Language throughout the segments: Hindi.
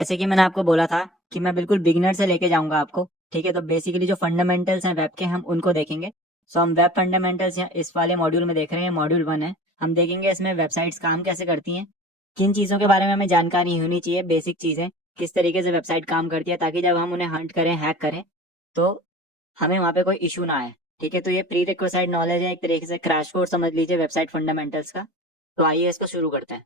जैसे कि मैंने आपको बोला था कि मैं बिल्कुल बिगिनर से लेके जाऊंगा आपको। ठीक है, तो बेसिकली जो फंडामेंटल्स हैं वेब के हम उनको देखेंगे। सो हम वेब फंडामेंटल्स इस वाले मॉड्यूल में देख रहे हैं, मॉड्यूल 1 है। हम देखेंगे इसमें वेबसाइट्स काम कैसे करती हैं, किन चीज़ों के बारे में हमें जानकारी होनी चाहिए, बेसिक चीज़ें किस तरीके से वेबसाइट काम करती है, ताकि जब हम उन्हें हंट करें, हैक करें, तो हमें वहाँ पे कोई इशू ना आए। ठीक है, तो ये प्री रिक्विजिट नॉलेज है, एक तरीके से क्रैश कोर्स समझ लीजिए वेबसाइट फंडामेंटल्स का। तो आइए इसको शुरू करते हैं।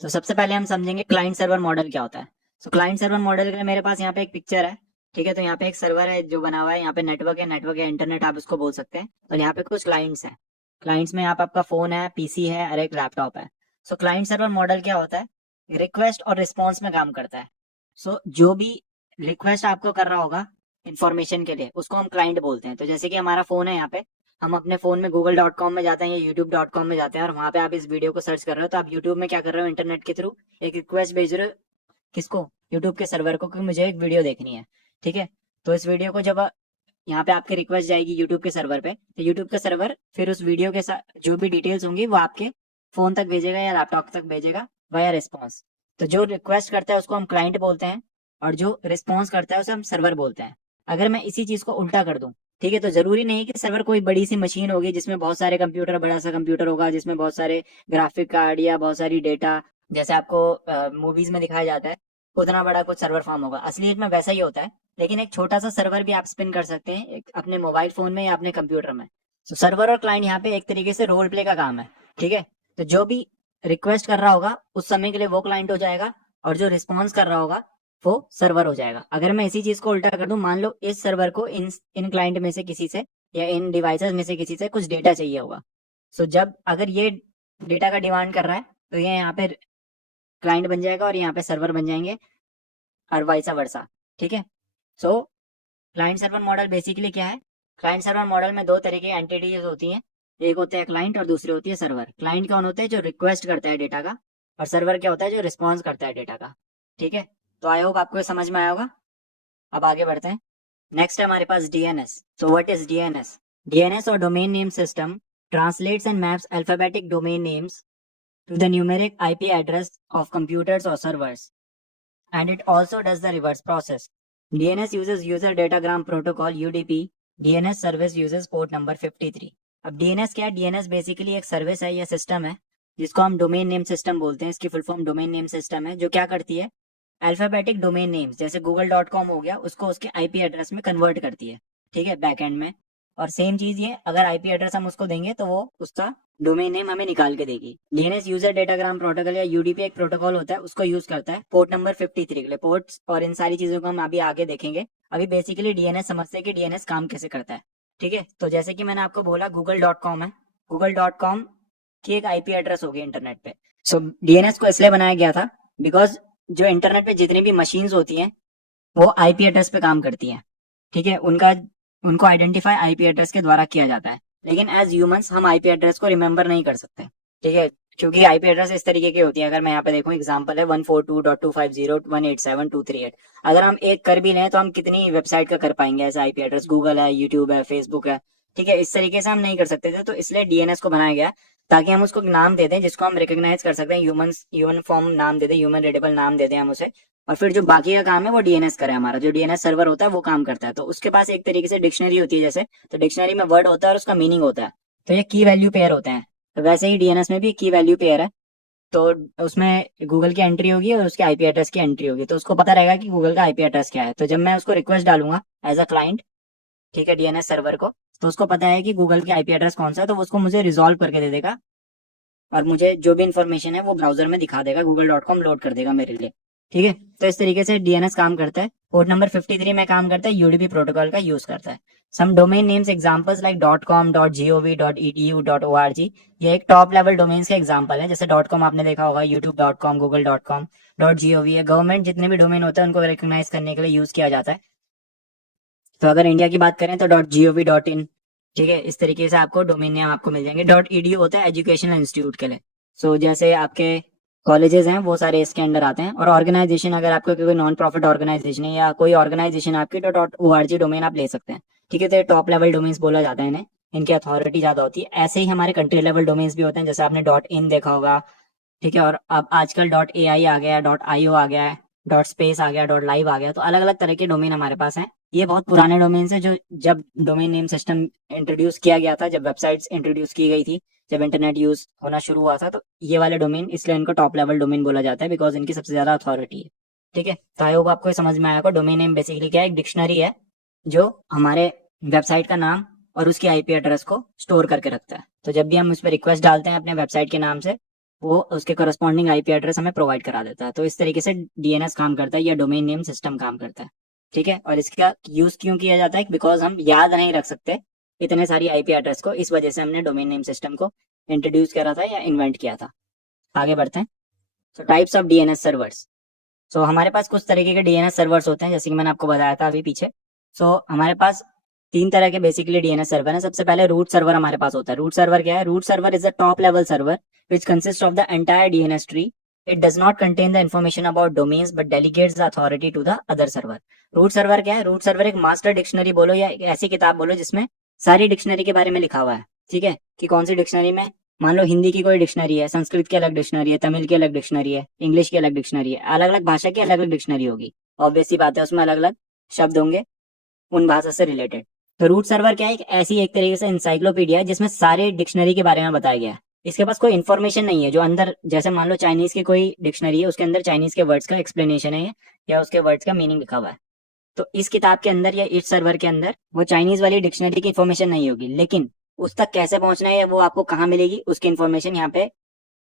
तो सबसे पहले हम समझेंगे क्लाइंट सर्वर मॉडल क्या होता है। सो क्लाइंट सर्वर मॉडल के लिए मेरे पास यहाँ पे एक पिक्चर है। ठीक है, तो यहाँ पे एक सर्वर है जो बना हुआ है, यहाँ पे नेटवर्क है, इंटरनेट आप उसको बोल सकते हैं। और यहाँ पे कुछ क्लाइंट्स हैं। क्लाइंट्स में यहाँ पे आपका फोन है, पीसी है और एक लैपटॉप है। सो क्लाइंट सर्वर मॉडल क्या होता है, रिक्वेस्ट और रिस्पॉन्स में काम करता है। सो जो भी रिक्वेस्ट आपको कर रहा होगा इन्फॉर्मेशन के लिए, उसको हम क्लाइंट बोलते हैं। तो जैसे कि हमारा फोन है, यहाँ पे हम अपने फोन में google.com में जाते हैं या youtube.com में जाते हैं, और वहां पे आप इस वीडियो को सर्च कर रहे हो, तो आप यूट्यूब में क्या कर रहे हो, इंटरनेट के थ्रू एक रिक्वेस्ट भेज रहे हो। किसको? यूट्यूब के सर्वर को, कि मुझे एक वीडियो देखनी है। ठीक है, तो इस वीडियो को जब यहाँ पे आपकी रिक्वेस्ट जाएगी यूट्यूब के सर्वर पे, तो यूट्यूब का सर्वर फिर उस वीडियो के साथ जो भी डिटेल्स होंगी वो आपके फोन तक भेजेगा या लैपटॉप तक भेजेगा वाया रिस्पॉन्स। तो जो रिक्वेस्ट करता है उसको हम क्लाइंट बोलते हैं, और जो रिस्पॉन्स करता है उसे हम सर्वर बोलते हैं। अगर मैं इसी चीज को उल्टा कर दूं, ठीक है, तो जरूरी नहीं कि सर्वर कोई बड़ी सी मशीन होगी जिसमें बहुत सारे कंप्यूटर, बड़ा सा कंप्यूटर होगा जिसमें बहुत सारे ग्राफिक कार्ड या बहुत सारी डेटा, जैसे आपको मूवीज में दिखाया जाता है, उतना बड़ा कुछ सर्वर फार्म होगा। असलियत में वैसा ही होता है, लेकिन एक छोटा सा सर्वर भी आप स्पिन कर सकते हैं अपने मोबाइल फोन में या अपने कंप्यूटर में। तो सर्वर और क्लाइंट यहाँ पे एक तरीके से रोल प्ले का काम है। ठीक है, तो जो भी रिक्वेस्ट कर रहा होगा उस समय के लिए वो क्लाइंट हो जाएगा, और जो रिस्पॉन्स कर रहा होगा वो सर्वर हो जाएगा। अगर मैं इसी चीज को उल्टा कर दूं, मान लो इस सर्वर को इन इन क्लाइंट में से किसी से या इन डिवाइसेस में से किसी से कुछ डेटा चाहिए होगा। सो जब अगर ये डेटा का डिमांड कर रहा है, तो ये यहाँ पे क्लाइंट बन जाएगा और यहाँ पे सर्वर बन जाएंगे, और वाइसा वर्सा। ठीक है, सो क्लाइंट सर्वर मॉडल बेसिकली क्या है? क्लाइंट सर्वर मॉडल में दो तरह की एंटिटीज होती हैं। एक होता है क्लाइंट और दूसरी होती है सर्वर। क्लाइंट कौन होता है? जो रिक्वेस्ट करता है डेटा का। और सर्वर क्या होता है? जो रिस्पॉन्स करता है डेटा का। ठीक है, तो आई होप आपको ये समझ में आया होगा। अब आगे बढ़ते हैं। नेक्स्ट है हमारे पास DNS. So what is DNS? DNS और domain name system translates and maps alphabetic domain names to the numeric IP address of computers or servers, and it also does the reverse process. DNS uses User Datagram Protocol (UDP). DNS service uses port number 53. अब DNS क्या है? DNS बेसिकली एक सर्विस है या सिस्टम है जिसको हम डोमेन नेम सिस्टम बोलते हैं। इसकी full form domain name system है, जो क्या करती है, अल्फाबेटिक डोमेन नेम्स जैसे google.com हो गया, उसको उसके आईपी एड्रेस में कन्वर्ट करती है। ठीक है, बैकएंड में। और सेम चीज ये, अगर आईपी एड्रेस हम उसको देंगे तो वो उसका डोमेन नेम हमें निकाल के देगी। डीएनएस यूजर डेटाग्राम प्रोटोकॉल या यूडीपी एक प्रोटोकॉल होता है, उसको यूज करता है पोर्ट नंबर 53 के लिए। पोर्ट्स और इन सारी चीजों को हम अभी आगे देखेंगे। अभी बेसिकली डीएनएस समझते हैं कि डीएनएस काम कैसे करता है। ठीक है, तो जैसे कि मैंने आपको बोला google.com है, google.com की एक आईपी एड्रेस होगी इंटरनेट पे। सो डीएनएस को इसलिए बनाया गया था बिकॉज जो इंटरनेट पे जितनी भी मशीन्स होती हैं वो आईपी एड्रेस पे काम करती हैं। ठीक है, उनको आइडेंटिफाई आईपी एड्रेस के द्वारा किया जाता है। लेकिन एज ह्यूमंस हम आईपी एड्रेस को रिमेंबर नहीं कर सकते। ठीक है, क्योंकि आईपी एड्रेस इस तरीके की होती है। अगर मैं यहाँ पे देखूं, एग्जांपल है 142.250.187.238। अगर हम एक कर भी लें तो हम कितनी वेबसाइट का कर पाएंगे ऐसा आईपी एड्रेस? गूगल है, यूट्यूब है, फेसबुक है। ठीक है, इस तरीके से हम नहीं कर सकते थे, तो इसलिए डीएनएस को बनाया गया ताकि हम उसको नाम दे दें जिसको हम रिकॉग्नाइज कर सकते हैं। ह्यूमन फॉर्म नाम दे दें, ह्यूमन रीडेबल नाम दे दें हम उसे, और फिर जो बाकी का काम है वो डीएनएस करे। हमारा जो डीएनएस सर्वर होता है वो काम करता है। तो उसके पास एक तरीके से डिक्शनरी होती है जैसे, तो डिक्शनरी में वर्ड होता है और उसका मीनिंग होता है। तो ये की वैल्यू पेयर होते हैं। तो वैसे ही डीएनएस में भी की वैल्यू पेयर है। तो उसमें गूगल की एंट्री होगी और उसके आईपी एड्रेस की एंट्री होगी, तो उसको पता रहेगा कि गूगल का आईपी एड्रेस क्या है। तो जब मैं उसको रिक्वेस्ट डालूंगा एज अ क्लाइंट, ठीक है, डीएनएस सर्वर को, तो उसको पता है कि गूगल की आईपी एड्रेस कौन सा है, तो उसको मुझे रिजॉल्व करके दे देगा, और मुझे जो भी इन्फॉर्मेशन है वो ब्राउजर में दिखा देगा, google.com लोड कर देगा मेरे लिए। ठीक है, तो इस तरीके से डीएनएस काम करता है। पोर्ट नंबर 53 में काम करता है, यूडीपी प्रोटोकॉल का यूज करता है। Some domain names examples like .com, .gov, .edu, .org, ये एक टॉप लेवल डोमेन्स के एग्जांपल है। जैसे .com आपने देखा होगा, youtube.com, google.com, .gov है। गवर्नमेंट जितने भी डोमेन होते हैं उनको रिकॉग्नाइज करने के लिए यूज किया जाता है। तो अगर इंडिया की बात करें तो .gov.in। ठीक है, इस तरीके से आपको डोमेन नेम आपको मिल जाएंगे। .edu होता है एजुकेशनल इंस्टीट्यूट के लिए। सो जैसे आपके कॉलेजेस हैं वो सारे इसके अंडर आते हैं। और ऑर्गेनाइजेशन, अगर आपको कोई नॉन प्रॉफिट ऑर्गेनाइजेशन है या कोई ऑर्गेनाइजेशन आपकी, तो .org डोमेन आप ले सकते हैं। ठीक है, तो टॉप लेवल डोमेन्स बोला जाता है इन्हें, इनकी अथॉरिटी ज्यादा होती है। ऐसे ही हमारे कंट्री लेवल डोमेन्स भी होते हैं, जैसे आपने .in देखा होगा, ठीक है। और अब आजकल डॉट AI आ गया, डॉट IO आ गया है, डॉट स्पेस आ गया, डॉट लाइव आ गया, तो अलग अलग तरह के डोमेन हमारे पास हैं। ये बहुत पुराने डोमेन है, जो जब डोमेन नेम सिस्टम इंट्रोड्यूस किया गया था, जब वेबसाइट्स इंट्रोड्यूस की गई थी, जब इंटरनेट यूज होना शुरू हुआ था, तो ये वाले डोमेन, इसलिए इनको टॉप लेवल डोमेन बोला जाता है, बिकॉज इनकी सबसे ज्यादा अथॉरिटी है। ठीक है, तो आई होप आपको ये समझ में आया होगा। डोमेन नेम बेसिकली क्या है, एक डिक्शनरी है जो हमारे वेबसाइट का नाम और उसकी IP एड्रेस को स्टोर करके रखता है। तो जब भी हम उस पर रिक्वेस्ट डालते हैं अपने वेबसाइट के नाम से, वो उसके करस्पॉन्डिंग IP एड्रेस हमें प्रोवाइड करा देता है। तो इस तरीके से DNS काम करता है, या डोमेन नेम सिस्टम काम करता है। ठीक है, और इसका यूज क्यों किया जाता है, बिकॉज हम याद नहीं रख सकते इतने सारी IP एड्रेस को, इस वजह से हमने डोमेन नेम सिस्टम को इंट्रोड्यूस करा था या इन्वेंट किया था। आगे बढ़ते हैं। So types of DNS servers. So हमारे पास कुछ तरीके के DNS सर्वर्स होते हैं, जैसे कि मैंने आपको बताया था अभी पीछे। सो हमारे पास 3 तरह के बेसिकली DNS सर्वर है। सबसे पहले रूट सर्वर हमारे पास होता है। रूट सर्वर क्या है, root server is a top level server which consists of the entire DNS tree. It does not contain the information about domains but delegates the authority to the other server. Root server क्या है, रूट सर्वर एक मास्टर डिक्शनरी बोलो या एक ऐसी किताब बोलो जिसमें सारी डिक्शनरी के बारे में लिखा हुआ है। ठीक है, कि कौन सी डिक्शनरी में, मान लो हिंदी की कोई डिक्शनरी है, संस्कृत की अलग डिक्शनरी है, तमिल की अलग डिक्शनरी है, इंग्लिश की अलग डिक्शनरी है, अलग अलग भाषा की अलग अलग डिक्शनरी होगी। ऑब्वियस सी बात है, उसमें अलग अलग शब्द होंगे उन भाषा से रिलेटेड। तो रूट सर्वर क्या है, एक तरीके से इंसाइक्लोपीडिया है जिसमें सारे डिक्शनरी के बारे में बताया गया है। इसके पास कोई इन्फॉर्मेशन नहीं है जो अंदर, जैसे मान लो चाइनीज की कोई डिक्शनरी है, उसके अंदर चाइनीज के वर्ड्स का एक्सप्लेनेशन है या उसके वर्ड्स का मीनिंग लिखा हुआ है। तो इस किताब के अंदर या इस सर्वर के अंदर वो चाइनीज वाली डिक्शनरी की इन्फॉर्मेशन नहीं होगी, लेकिन उस तक कैसे पहुंचना है, वो आपको कहाँ मिलेगी, उसकी इन्फॉर्मेशन यहाँ पे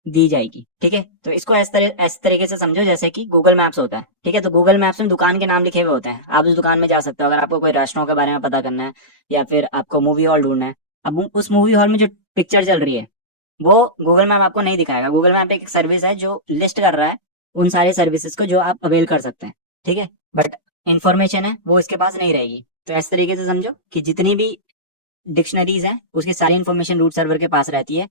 दी जाएगी। ठीक है, तो इसको इस तरीके से समझो जैसे कि गूगल मैप्स होता है। ठीक है, तो गूगल मैप्स में दुकान के नाम लिखे हुए होते हैं, आप उस दुकान में जा सकते हो अगर आपको कोई रेस्टोरेंट के बारे में पता करना है, या फिर आपको मूवी हॉल ढूंढना है। अब उस मूवी हॉल में जो पिक्चर चल रही है वो गूगल मैप आपको नहीं दिखाएगा। गूगल मैप एक सर्विस है जो लिस्ट कर रहा है उन सारे सर्विसेज को जो आप अवेल कर सकते हैं। ठीक है, बट इंफॉर्मेशन है वो इसके पास नहीं रहेगी। तो इस तरीके से समझो कि जितनी भी डिक्शनरीज हैं उसकी सारी इन्फॉर्मेशन रूट सर्वर के पास रहती है।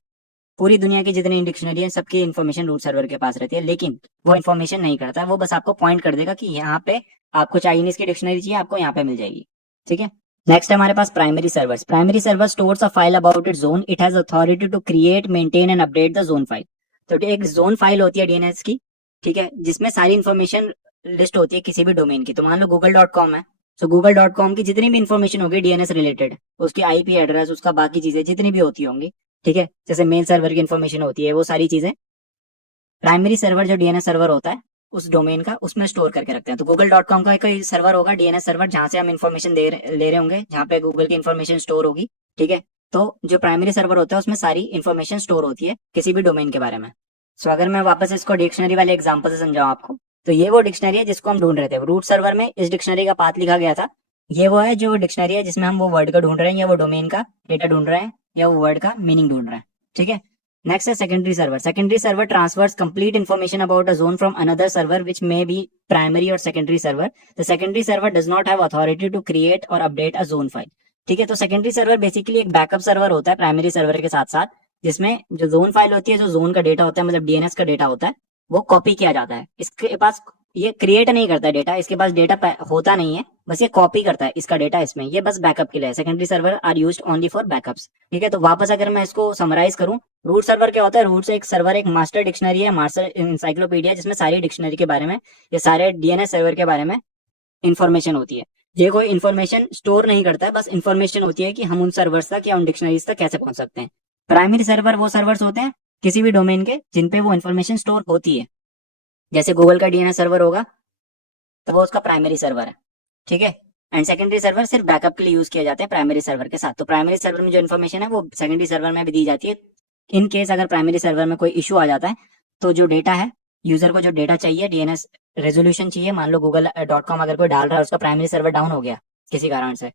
पूरी दुनिया की जितनी डिक्शनरी है सबकी इन्फॉर्मेशन रूट सर्वर के पास रहती है, लेकिन वो इन्फॉर्मेशन नहीं करता, वो बस आपको पॉइंट कर देगा कि यहाँ पे आपको चाइनीज की डिक्शनरी चाहिए, आपको यहाँ पे मिल जाएगी। ठीक है, नेक्स्ट है हमारे पास primary servers. Primary server stores a file about its zone. It has authority to create, maintain and update the zone file. तो एक जोन फाइल होती है DNS की, ठीक है, जिसमें सारी इन्फॉर्मेशन लिस्ट होती है किसी भी डोमेन की। तो मान लो google.com है, तो google.com की जितनी भी इन्फॉर्मेशन होगी DNS रिलेटेड, उसकी IP एड्रेस, उसका बाकी चीजें जितनी भी होती होंगी, ठीक है, जैसे मेल सर्वर की इन्फॉर्मेशन होती है, वो सारी चीजें प्राइमरी सर्वर जो DNS सर्वर होता है उस डोमेन का, उसमें स्टोर करके रखते हैं। तो google.com का कोई सर्वर होगा DNS सर्वर, जहां से हम इन्फॉर्मेशन ले रहे होंगे, जहां पे गूगल की इन्फॉर्मेशन स्टोर होगी। ठीक है, तो जो प्राइमरी सर्वर होता है उसमें सारी इन्फॉर्मेशन स्टोर होती है किसी भी डोमेन के बारे में। सो अगर मैं वापस इसको डिक्शनरी वाले एग्जाम्पल से समझाऊं आपको, तो ये वो डिक्शनरी है जिसको हम ढूंढ रहे थे। रूट सर्वर में इस डिक्शनरी का पाथ लिखा गया था, ये वो है जो डिक्शनरी है जिसमें हम वो वर्ड का ढूंढ रहे हैं, या वो डोमेन का डेटा ढूंढ रहे हैं, या वो वर्ड का मीनिंग ढूंढ रहे हैं। ठीक है, नेक्स्ट है secondary server. Secondary server transfers complete information about a zone from another server which may be primary और secondary server. The secondary server does not have authority to create और अपडेट अ जोन फाइल। ठीक है, तो सेकेंडरी सर्वर बेसिकली एक बैकअप सर्वर होता है प्राइमरी सर्वर के साथ साथ, जिसमें जो जोन फाइल होती है, जो जोन का डेटा होता है, मतलब DNS का डेटा होता है, वो कॉपी किया जाता है। इसके पास ये क्रिएट नहीं करता है डेटा, इसके पास डेटा होता नहीं है, बस ये कॉपी करता है इसका डेटा इसमें, ये बस बैकअप के लिए है। Secondary server are used only for backups. ठीक है, तो वापस अगर मैं इसको समराइज करूं, रूट सर्वर क्या होता है, रूट से एक सर्वर एक मास्टर डिक्शनरी है, मास्टर इंसाइक्लोपीडिया, जिसमें सारी डिक्शनरी के बारे में या सारे DNS सर्वर के बारे में इंफॉर्मेशन होती है। ये कोई इन्फॉर्मेशन स्टोर नहीं करता है, बस इंफॉर्मेशन होती है कि हम उन सर्वर्स तक या उन डिक्शनरीज तक कैसे पहुंच सकते हैं। प्राइमरी सर्वर वो सर्वर्स होते हैं किसी भी डोमेन के जिनपे वो इन्फॉर्मेशन स्टोर होती है, जैसे गूगल का DNS सर्वर होगा तो वो उसका प्राइमरी सर्वर है। ठीक है, एंड सेकेंडरी सर्वर सिर्फ बैकअप के लिए यूज किए जाते हैं प्राइमरी सर्वर के साथ। तो प्राइमरी सर्वर में जो इन्फॉर्मेशन है वो सेकेंडरी सर्वर में भी दी जाती है। इन केस अगर प्राइमरी सर्वर में कोई इशू आ जाता है, तो जो डेटा है, यूजर को जो डेटा चाहिए, DNS रेजोल्यूशन चाहिए, मान लो google.com अगर कोई डाल रहा है, उसका प्राइमरी सर्वर डाउन हो गया किसी कारण से,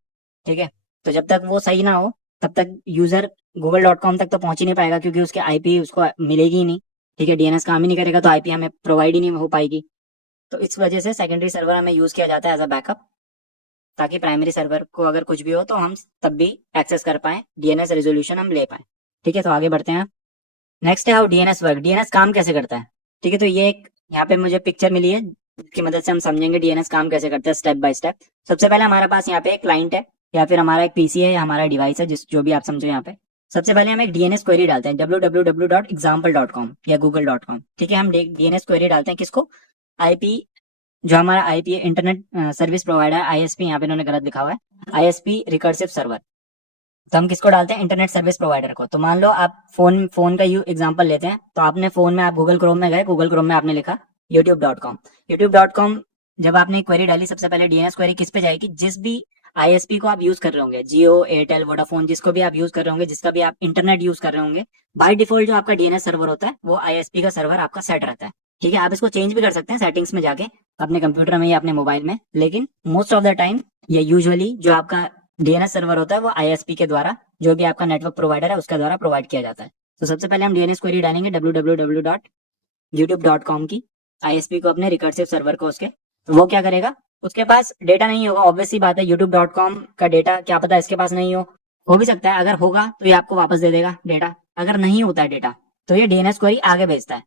ठीक है, तो जब तक वो सही ना हो तब तक यूजर google.com तक तो पहुंच ही नहीं पाएगा, क्योंकि उसके IP उसको मिलेगी ही नहीं। ठीक है, DNS काम ही नहीं करेगा तो IP हमें प्रोवाइड ही नहीं हो पाएगी। तो इस वजह से सेकेंडरी सर्वर हमें यूज किया जाता है एज अ बैकअप, ताकि प्राइमरी सर्वर को अगर कुछ भी हो तो हम तब भी एक्सेस कर पाए, DNS रेजोल्यूशन हम ले पाए। ठीक है, तो आगे बढ़ते हैं। नेक्स्ट है हाउ DNS वर्क। DNS काम कैसे करता है। ठीक है, तो ये एक यहाँ पे मुझे पिक्चर मिली है जिसकी मदद से हम समझेंगे DNS काम कैसे करता है स्टेप बाय स्टेप। सबसे पहले हमारे पास यहाँ पे एक क्लाइंट है, या फिर हमारा एक PC है, या हमारा डिवाइस है, जिस जो भी आप समझो यहाँ पे। सबसे पहले हम एक डीएनएस क्वेरी डालते हैं www.example.com या google.com। ठीक है, हम डीएनएस क्वेरी डालते हैं किसको, आईपी, जो हमारा IP internet service provider, ISP यहाँ पे इन्होंने गलत लिखा हुआ है, आईएसपी रिकर्सिव सर्वर। तो हम किसको डालते हैं, इंटरनेट सर्विस प्रोवाइडर को। तो मान लो आप फोन का यू एग्जांपल लेते हैं, तो आपने फोन में, आप गूगल क्रोम में गए, गूगल क्रोम में आपने लिखा youtube.com। जब आपने क्वेरी डाली, सबसे पहले डीएनएस क्वेरी किस पे जाएगी, जिस भी आईएसपी को आप यूज कर रहे होंगे, जियो, एयरटेल, वोडाफोन, जिसको भी आप यूज कर रहे होंगे, जिसका भी आप इंटरनेट यूज कर रहे होंगे, बाय डिफॉल्ट जो आपका डीएनएस सर्वर होता है वो आईएसपी का सर्वर आपका सेट रहता है। ठीक है, आप इसको चेंज भी कर सकते हैं सेटिंग्स में जाके अपने कंप्यूटर में या अपने मोबाइल में, लेकिन मोस्ट ऑफ द टाइम या यूजुअली जो आपका डीएनएस सर्वर होता है वो आईएसपी के द्वारा, जो भी आपका नेटवर्क प्रोवाइडर है उसके द्वारा प्रोवाइड किया जाता है। तो सबसे पहले हम डीएनएस क्वेरी डालेंगे www.youtube.com की, आईएसपी को, अपने रिकर्सिव सर्वर को उसके। तो वो क्या करेगा, उसके पास डेटा नहीं होगा, ऑब्वियस सी बात है, youtube.com का डेटा क्या पता इसके पास नहीं हो भी सकता है। अगर होगा तो ये आपको वापस दे देगा डेटा, अगर नहीं होता है डेटा तो ये डीएनएस क्वेरी आगे भेजता है,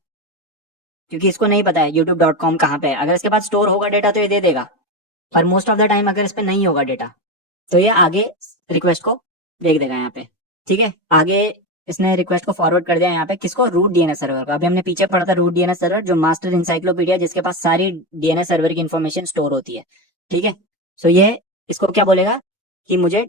क्योंकि इसको नहीं पता है youtube.com कहाँ पे है। अगर इसके पास स्टोर होगा डेटा तो ये दे देगा, पर मोस्ट ऑफ द टाइम अगर इस पे नहीं होगा डेटा तो ये आगे रिक्वेस्ट को देख देगा यहाँ पे। ठीक है, आगे इसने रिक्वेस्ट को फॉरवर्ड कर दिया यहाँ पे किसको, रूट डीएनएस सर्वर को। अभी हमने पीछे पढ़ा था रूट डीएनएस सर्वर, जो मास्टर इंसाइक्लोपीडिया, जिसके पास सारी डीएनएस सर्वर की इन्फॉर्मेशन स्टोर होती है। ठीक है, सो ये इसको क्या बोलेगा कि मुझे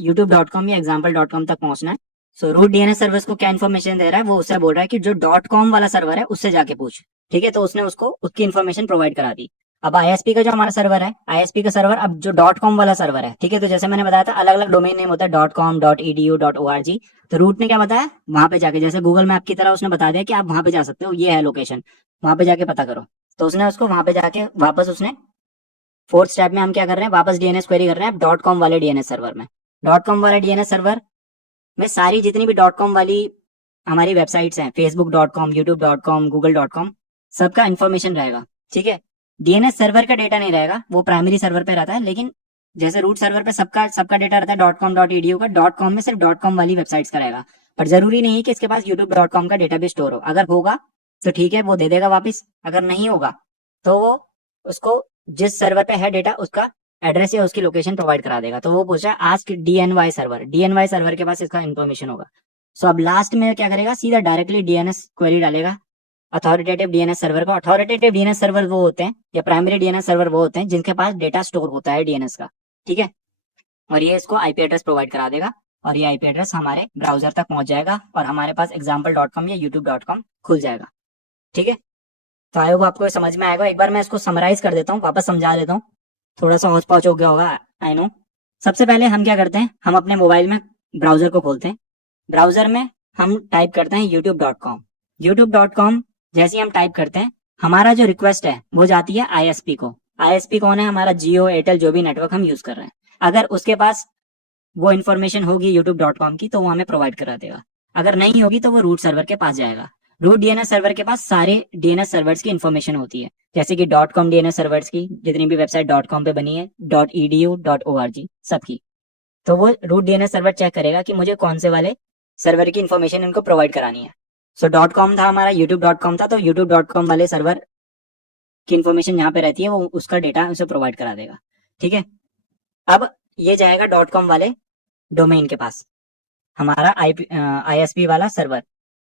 youtube.com या example.com तक पहुंचना है। सो रूट डीएनएस सर्वर को क्या इन्फॉर्मेशन दे रहा है, वो उससे बोल रहा है कि जो .com वाला सर्वर है उससे जाके पूछ। ठीक है, तो उसने उसको उसकी इन्फॉर्मेशन प्रोवाइड करा दी। अब आईएसपी का जो हमारा सर्वर है, आईएसपी का सर्वर अब जो .com वाला सर्वर है, ठीक है, तो जैसे मैंने बताया था अलग अलग डोमेन नेम होता है, .com, .edu, .org। तो रूट ने क्या बताया, वहां पे जाके, जैसे गूगल मैप की तरह उसने बता दिया कि आप वहां पे जा सकते हो, ये है लोकेशन, वहां पे जाके पता करो। तो उसने उसको वहां पे जाके वापस, उसने फोर्थ स्टेप में हम क्या कर रहे हैं, वापस डीएनएस क्वेरी कर रहे हैं .com वाले डीएनएस सर्वर में। .com वाले डीएनएस सर्वर में सारी जितनी भी .com वाली हमारी वेबसाइट्स हैं, facebook.com, youtube.com, google.com, सबका इन्फॉर्मेशन रहेगा। ठीक है, डीएनएस सर्वर का डेटा नहीं रहेगा, वो प्राइमरी सर्वर पे रहता है, लेकिन जैसे रूट सर्वर पे सबका डेटा रहता है .com, .edu का, .com में सिर्फ .com वाली वेबसाइट्स का रहेगा। पर जरूरी नहीं है कि इसके पास youtube.com का डेटा भी स्टोर हो। अगर होगा तो ठीक है, वो दे देगा वापस, अगर नहीं होगा तो वो उसको जिस सर्वर पे है डेटा उसका एड्रेस या उसकी लोकेशन प्रोवाइड करा देगा। तो वो पूछ रहा है आस्क डीएनवाई सर्वर, डीएनवाई सर्वर के पास इसका इन्फॉर्मेशन होगा। सो अब लास्ट में क्या करेगा, सीधा डायरेक्टली डीएनएस क्वेरी डालेगा अथॉरिटेटिव डीएनएस सर्वर का। अथॉरिटेटिव डीएनएस सर्वर वो होते हैं, या प्राइमरी डीएनएस सर्वर वो होते हैं जिनके पास डेटा स्टोर होता है डीएनएस का। ठीक है, और ये इसको आईपी एड्रेस प्रोवाइड करा देगा, और ये आईपी एड्रेस हमारे ब्राउजर तक पहुंच जाएगा और हमारे पास example.com या youtube.com खुल जाएगा। ठीक है, तो आई होप आपको समझ में आएगा। एक बार मैं इसको समराइज कर देता हूँ, वापस समझा देता हूँ, थोड़ा सा हौच पौच हो गया होगा, आई नो। सबसे पहले हम क्या करते हैं, हम अपने मोबाइल में ब्राउजर को खोलते हैं, ब्राउजर में हम टाइप करते हैं youtube.com। youtube.com जैसे ही हम टाइप करते हैं, हमारा जो रिक्वेस्ट है वो जाती है आईएसपी को। आईएसपी कौन है, हमारा जियो, एयरटेल, जो भी नेटवर्क हम यूज कर रहे हैं। अगर उसके पास वो इन्फॉर्मेशन होगी youtube.com की तो वो हमें प्रोवाइड करा देगा, अगर नहीं होगी तो वो रूट सर्वर के पास जाएगा। रूट डीएनएस सर्वर के पास सारे डीएनएस सर्वर्स की इन्फॉर्मेशन होती है, जैसे कि .com डीएनएस सर्वर्स की, जितनी भी वेबसाइट .com पे बनी है, .edu, .org, सबकी। तो वो रूट डीएनएस सर्वर चेक करेगा कि मुझे कौन से वाले सर्वर की इन्फॉर्मेशन इनको प्रोवाइड करानी है। सो .com था हमारा, youtube.com था, तो youtube.com वाले सर्वर की इन्फॉर्मेशन यहाँ पे रहती है, वो उसका डेटा उसे प्रोवाइड करा देगा। ठीक है, अब ये जाएगा .com वाले डोमेन के पास, हमारा आईएसपी वाला सर्वर।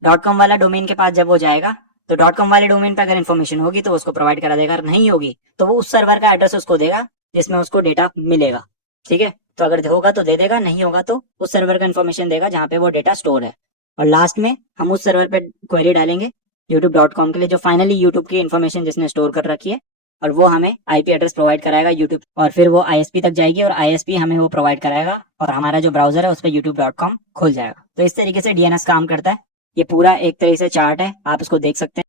.com वाला डोमेन के पास जब वो जाएगा तो .com वाले डोमेन पे अगर इन्फॉर्मेशन होगी तो उसको प्रोवाइड करा देगा, अगर नहीं होगी तो वो उस सर्वर का एड्रेस उसको देगा जिसमें उसको डेटा मिलेगा। ठीक है, तो अगर होगा तो दे देगा, नहीं होगा तो उस सर्वर का इन्फॉर्मेशन देगा जहाँ पे वो डेटा स्टोर है। और लास्ट में हम उस सर्वर पे क्वेरी डालेंगे youtube.com के लिए, जो फाइनली यूट्यूब की इन्फॉर्मेशन जिसने स्टोर कर रखी है, और वो हमें आईपी एड्रेस प्रोवाइड कराएगा यूट्यूब, और फिर वो आईएसपी तक जाएगी और आईएसपी हमें वो प्रोवाइड कराएगा, और हमारा जो ब्राउजर है उस पर youtube.com खुल जाएगा। तो इस तरीके से डीएनएस काम करता है। ये पूरा एक तरह से चार्ट है, आप इसको देख सकते हैं।